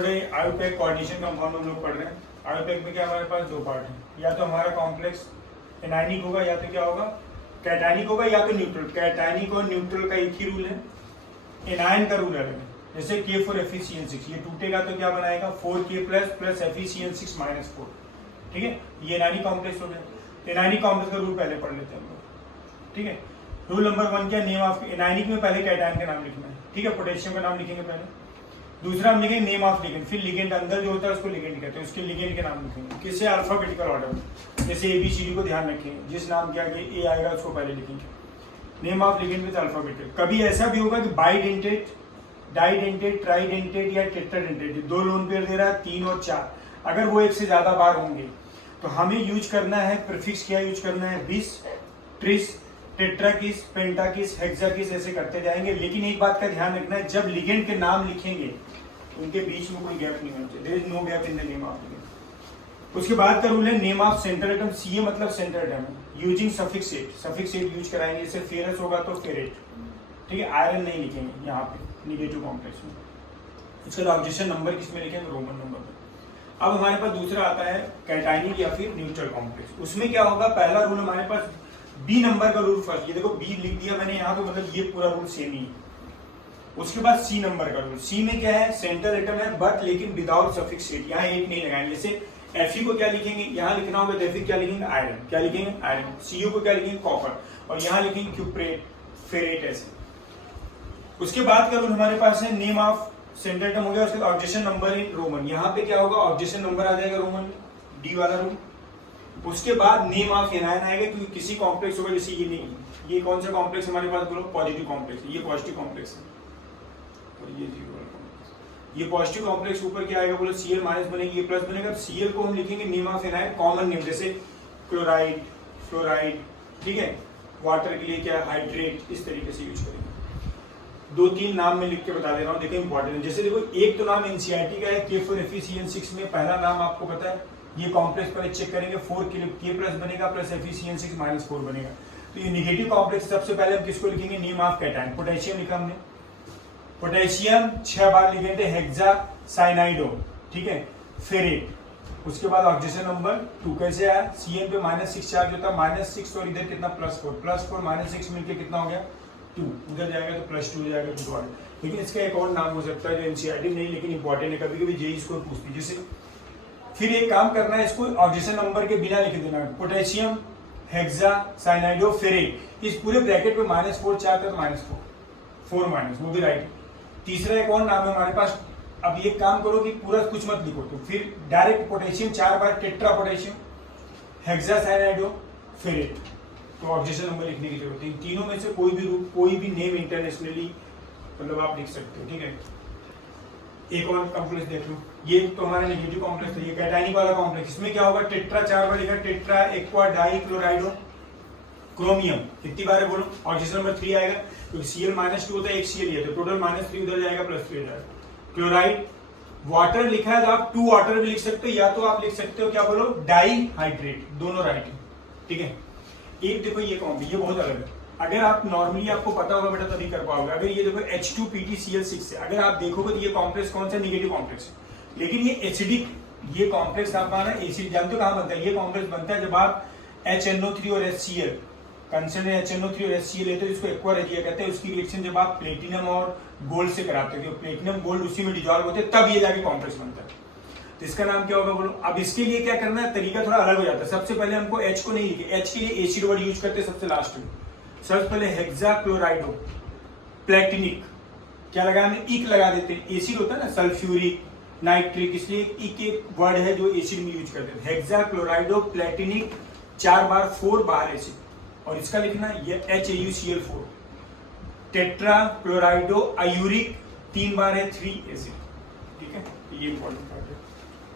थोड़े IUPAC coordination compound हम लोग पढ़ रहे हैं। आयोपैक में क्या हमारे पास दो पार्ट है, या तो हमारा कॉम्प्लेक्स एनायनिक होगा या तो क्या होगा कैटायनिक होगा या तो न्यूट्रल। कैटायनिक और न्यूट्रल का एक ही रूल है, एनायन का रूल अलग है। जैसे K4FeCN6 ये टूटेगा तो क्या बनाएगा 4K प्लस FeCN6 -4, ठीक है। ये एनायनिक कॉम्प्लेक्स हो गया। एनायनिक कॉम्प्लेक्स का रूल पहले पढ़ लेते हैं हम लोग, ठीक है। रूल नंबर 1 क्या, नेम ऑफ एनायनिक में पहले कैटायन का नाम लिखना है, ठीक है। पोटेशियम का नाम लिखेंगे पहले। दूसरा हम लिखेंगे नेम ऑफ लिगेंड, फिर लिगेंड अंदर जो होता है उसको लिगेंड कहते हैं, उसके लिगेंड के नाम लिखेंगे किससे अल्फाबेटिकल ऑर्डर में, जैसे ABCD को ध्यान रखेंगे, जिस नाम के आगे A आएगा उसको पहले लिखेंगे। Name of ligand with alphabetical. कभी ऐसा भी होगा कि बाइडेंटेट, डाइडेंटेट, ट्राइडेंटेट या टेट्राडेंटेट, 2 लोन पेयर दे रहा है 3 और 4, अगर वो एक से ज्यादा बार होंगे तो हमें यूज करना है प्रीफिक्स, क्या यूज करना है बिस, ट्रिस, टेट्राकिस, पेंटाकिस, हेक्साकिस, ऐसे करते जाएंगे। लेकिन एक बात का ध्यान रखना है, जब लिगेंड के नाम लिखेंगे उनके बीच में कोई गैप नहीं होना चाहिए, there is no gap in the name of ligand. उसके बाद का रूल है name of centre atom, CA मतलब सेंटर एटम है, using suffix ate, suffix ate use कराएंगे। जैसे फेरस होगा तो फेरेट, ठीक है। आयरन नहीं लिखेंगे यहाँ पे निगेटिव कॉम्प्लेक्स में। इसका ऑक्सीजन नंबर किसमें लिखेंगे, रोमन नंबर में। अब हमारे पास दूसरा आता है कैटायनिक या फिर न्यूट्रल कॉम्प्लेक्स। उसमें क्या होगा, पहला रूल हमारे पास B नंबर का रूल फर्स्ट, ये देखो B लिख दिया मैंने यहाँ, तो मतलब ये पूरा रूल सेम ही है। उसके बाद C नंबर का रूल, C में क्या है, सेंट्रल एटम है बट लेकिन विदाउट सफिक्स एट, यहाँ एट नहीं लगाएंगे। जैसे Fe को क्या लिखेंगे, यहाँ लिखना होगा तो Fe क्या लिखेंगे आयरन, क्या लिखेंगे आयरन। Cu को क्या लिखेंगे कॉपर, और यहाँ लिखेंगे क्यूप्रेट, फेरेट, ऐसे। उसके बाद का रूल हमारे पास है नेम ऑफ सेंटर एटम हो गया, उसके बाद ऑक्सीजन नंबर इन रोमन, यहाँ पे क्या होगा ऑक्सीजन नंबर आ जाएगा रोमन में, D वाला रूल। उसके बाद नेम ऑफ एनायन आएगा, क्योंकि किसी कॉम्प्लेक्स होगा, जैसे ये नहीं, ये कौन सा कॉम्प्लेक्स हमारे पास बोलो, पॉजिटिव कॉम्प्लेक्स, ये पॉजिटिव कॉम्प्लेक्स है, और ये जीरो वाला कॉम्प्लेक्स। ये पॉजिटिव कॉम्प्लेक्स ऊपर क्या आएगा बोलो, Cl माइनस बनेगी, ये प्लस बनेगा। Cl को हम लिखेंगे name of anion common name, जैसे क्लोराइड, फ्लोराइड, ठीक है। वाटर के लिए क्या हाइड्रेट, इस तरीके से यूज करेंगे। 2-3 नाम में लिख के बता दे रहा हूँ, देखो इंपॉर्टेंट है। जैसे देखो एक तो नाम NCERT का है K4FeCN6 में पहला नाम आपको पता है, ये कॉम्प्लेक्स पर चेक करेंगे 4K प्लस बनेगा प्लस FeCN6 -4 बनेगा। तो ये निगेटिव कॉम्प्लेक्स सबसे पहले हम किसको लिखेंगे, नेम ऑफ कैटायन। पोटेशियम लिखा हमने, पोटेशियम 6 बार लिखेंगे हेक्सा साइनाइडो, ठीक है, फेरेट। उसके बाद ऑक्सीजन नंबर 2 कैसे आया, Cn पे -6 चार्ज होता है, -6 और इधर कितना +4, +4 -6 मिलकर कितना हो गया 2, उधर जाएगा तो +2 हो जाएगा 2। लेकिन इसका एक और नाम हो सकता है जो NCERT नहीं लेकिन इंपॉर्टेंट है, कभी कभी जेई इसको पूछती है। जैसे फिर एक काम करना है, इसको ऑक्सीजन नंबर के बिना लिख देना, पोटेशियम हेक्सा साइनाइडो फेरेट, इस पूरे ब्रैकेट पे -4 चार्ज है तो -4 माइनस, वो भी राइट। तीसरा एक और नाम है हमारे पास। अब ये काम करो कि पूरा कुछ मत लिखो, तो फिर डायरेक्ट पोटेशियम 4 बार टेट्रा पोटेशियम, हेक्सा साइनाइडो, फेरेट, तो ऑक्सीजन नंबर लिखने की जरूरत है। इन तीनों में से कोई भी नेम इंटरनेशनली मतलब आप लिख सकते हो, ठीक है। एक और कॉम्प्लेक्स देख लो, ये तो हमारा नेगेटिव कॉम्प्लेक्स है, ये कैटायनिक वाला कॉम्प्लेक्स। इसमें क्या होगा, टेट्रा 4 बार लिखा, टेट्रा एक्वा डाई क्लोराइडो क्रोमियम, कितनी बार है बोलो, ऑक्सीजन नंबर 3 आएगा, क्योंकि Cl -2 होता है, एक Cl है तो टोटल -3 उधर जाएगा, +3 हो जाएगा। क्लोराइड, वाटर लिखा है तो आप 2 वाटर भी लिख सकते हो, या तो आप लिख सकते हो क्या बोलो डाई हाइड्रेट, दोनों राइट है, ठीक है। एक देखो ये कॉम्प्लेक्स, ये बहुत अलग है। अगर आप नॉर्मली आपको पता होगा बेटा तभी कर पाओगे। अगर ये देखो H2PtCl6 है, अगर आप देखोगे तो ये कॉम्प्लेक्स कौन सा निगेटिव कॉम्प्लेक्स है, लेकिन ये एसिडिक, ये कॉम्प्लेक्स आप माना एसिड, जानते हो कहां बनता है, ये कॉम्प्लेक्स बनता है जब आप HNO3 और HCl, कंसर्न HNO3 और HCl लेते हो, इसको एक्वा रेजिया कहते हैं। उसकी रिएक्शन जब आप प्लेटिनम और गोल्ड से कराते हो, प्लेटिनम गोल्ड उसी में डिजॉल्व होते हैं, तब ये जाके कॉम्प्लेक्स बनता है। तो इसका नाम क्या होगा बोलो। अब इसके लिए क्या करना है, तरीका थोड़ा अलग हो जाता है। सबसे पहले हमको H को नहीं लिखे, H के लिए एसिड वर्ड यूज करते हैं सबसे लास्ट में। सबसे पहले हेक्सा क्लोराइडो प्लेटिनिक, क्या लगा हमें, इक लगा देते हैं, एसिड होता है ना सल्फ्यूरिक, नाइट्रिक, इसलिए इक एक वर्ड है जो एसिड में यूज करते हैं। हेक्सा क्लोराइडो प्लेटिनिक 4 बार 4 बार एसिड, और इसका लिखना ये HAuCl4। टेट्रा क्लोराइडो आयूरिक 3 बार है 3 एसिड, ठीक है, ये इंपॉर्टेंट बात है।